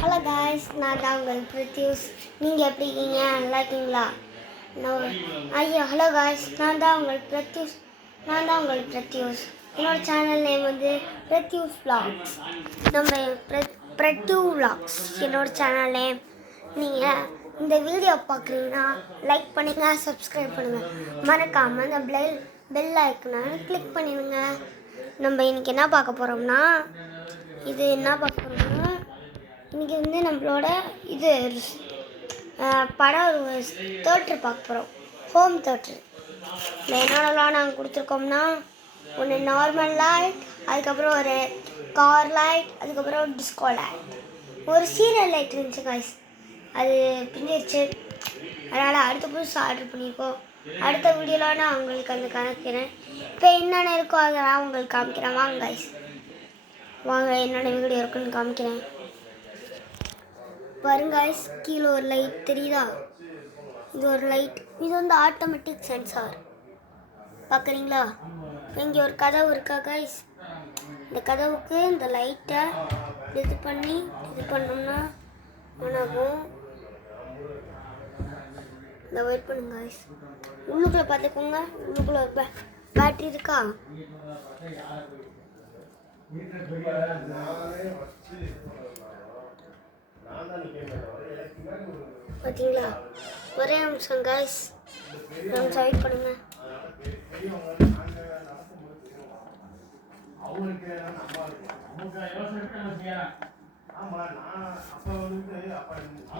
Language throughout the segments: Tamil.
ஹலோ காய்ஸ், நான் தான் உங்கள் பிரத்யூஸ். நீங்கள் எப்படி இருக்கீங்க? நல்லா இருக்கீங்களா? ஹலோ காய்ஸ், நான் தான் உங்கள் பிரத்யூஸ். என்னோடய சேனல் நேம் வந்து பிரத்யூஸ் vlogs. நம்ம பிரத்யூ vlogs என்னோடய சேனல் நேம். நீங்கள் இந்த வீடியோ பார்க்குறீங்கன்னா லைக் பண்ணுங்கள், சப்ஸ்கிரைப் பண்ணுங்கள், மறக்காமல் இந்த பெல் ஐக்கனை கிளிக் பண்ணிடுங்க. நம்ம இன்றைக்கி என்ன பார்க்க போகிறோம்னா இன்றைக்கி வந்து நம்மளோட படம் தேட்டர் பார்க்க போகிறோம். ஹோம் தேட்டர் என்னென்னலாம் நாங்கள் கொடுத்துருக்கோம்னா, ஒன்று நார்மல் லைட், அதுக்கப்புறம் ஒரு கார் லைட், அதுக்கப்புறம் ஒரு டிஸ்கோ லைட், ஒரு சீரியல் லைட் இருந்துச்சு காய்ஸ், அது பிஞ்சிருச்சு. அதனால் அடுத்த புதுசு ஆர்டர் பண்ணியிருக்கோம். அடுத்த வீடியோவில் நான் உங்களுக்கு அந்த காமிக்கிறேன். இப்போ என்னென்ன இருக்கோ அதெல்லாம் உங்களுக்கு காமிக்கிறேன். வாங்க காய்ஸ், வாங்க என்னென்ன வீடியோ இருக்குன்னு காமிக்கிறேன். பாருங்க காய்ஸ், கீழே ஒரு லைட் தெரியுதா? இது ஒரு லைட். இது வந்து ஆட்டோமேட்டிக் சென்சார். பார்க்குறீங்களா? இங்கே ஒரு கதவு இருக்கா காய்ஸ். இந்த கதவுக்கு இந்த லைட்டை இது பண்ணோம்னா ஆனாகும். இந்த வெயிட் பண்ணுங்க காய்ஸ். உள்ளுக்குள்ளே பார்த்துக்கோங்க. உள்ளுக்குள்ளே ஒரு பேட்ரி இருக்கா? பார்த்தீங்களா? ஒரே நிமிஷம் காய்ஸ், வெயிட் பண்ணுங்க.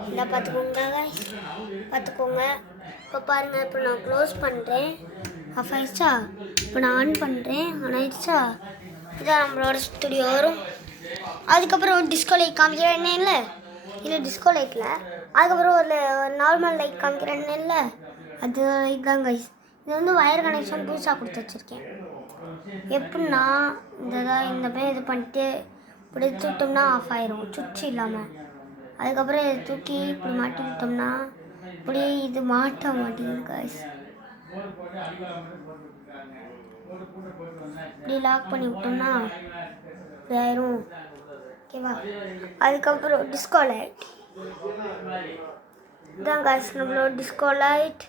இல்லை பார்த்துக்கோங்க காய்ஸ், பார்த்துக்கோங்க. இப்போ பாருங்கள், இப்போ நான் க்ளோஸ் பண்ணுறேன். ஆஃப் ஆயிடுச்சா? இப்போ நான் ஆன் பண்ணுறேன். ஆன் ஆயிடுச்சா? இதான் நம்மளோட ஸ்டுடியோ வரும். அதுக்கப்புறம் ஒரு டிஸ்கோ லைட் காமிக்கிறேன் இல்லை, இல்லை டிஸ்கோ லைட்டில். அதுக்கப்புறம் ஒரு நார்மல் லைட் காமிக்கிறேன் இல்லை, அது லைட் தான் கைஸ். இது வந்து வயர் கனெக்ஷன் புதுசாக கொடுத்து வச்சுருக்கேன். எப்படின்னா இந்த பேர் இது பண்ணிட்டு இப்படி விட்டோம்னா ஆஃப் ஆயிரும், சுவிட்ச் இல்லாமல். அதுக்கப்புறம் இதை தூக்கி இப்படி மாட்டி விட்டோம்னா இப்படி இது மாட்ட மாட்டேங்குது கைஸ். இப்படி லாக் பண்ணி விட்டோம்னா இப்படி ஆயிரும். ஓகேவா? அதுக்கப்புறம் டிஸ்கோ லைட் இதான் காய்ஸ், நம்மளோட டிஸ்கோ லைட்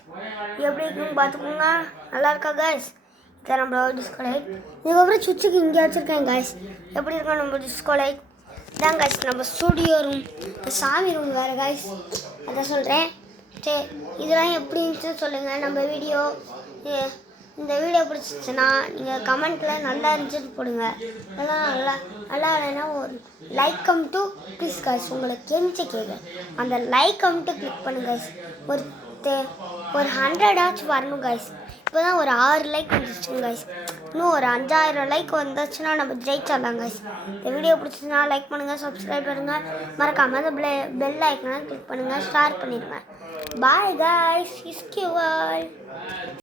எப்படி இருக்குன்னு பார்த்துக்கோங்க. நல்லா இருக்கா காய்ஸ்? இதான் நம்மளோட டிஸ்கோ லைட். இதுக்கப்புறம் சுவிட்சுக்கு இங்கே வச்சுருக்கேன் காய்ஸ். எப்படி இருக்கா நம்ம டிஸ்கோ லைட்? இதான் காய்ஸ் நம்ம ஸ்டூடியோ ரூம், சாமி ரூம் வேறு காய்ஸ், அதான் சொல்கிறேன். சரி, இதெல்லாம் எப்படி இருந்துச்சுன்னு சொல்லுங்கள். நம்ம இந்த வீடியோ பிடிச்சிச்சுன்னா நீங்கள் கமெண்ட்டில் நல்லா இருந்துச்சுன்னு போடுங்க. நல்லா இல்லைன்னா ஒரு லைக் கமெண்ட்டு ப்ளீஸ் காய்ஸ். உங்களுக்கு கேட்க அந்த லைக் கமெண்ட்டு கிளிக் பண்ணுங்க காய்ஸ். ஒரு 100 வரணும் காய்ஸ். இப்போ தான் ஒரு 6 லைக் வந்துச்சுங்க காய்ஸ். இன்னும் ஒரு 5000 லைக் வந்துச்சுன்னா நம்ம ஜெயிச்சிடலாம் காய்ஸ். இந்த வீடியோ பிடிச்சிச்சுன்னா லைக் பண்ணுங்கள், சப்ஸ்கிரைப் பண்ணுங்கள், மறக்காமல் அந்த பெல் ஐக்கனை கிளிக் பண்ணுங்கள், ஷேர் பண்ணிடுங்க. Bye guys, is you all.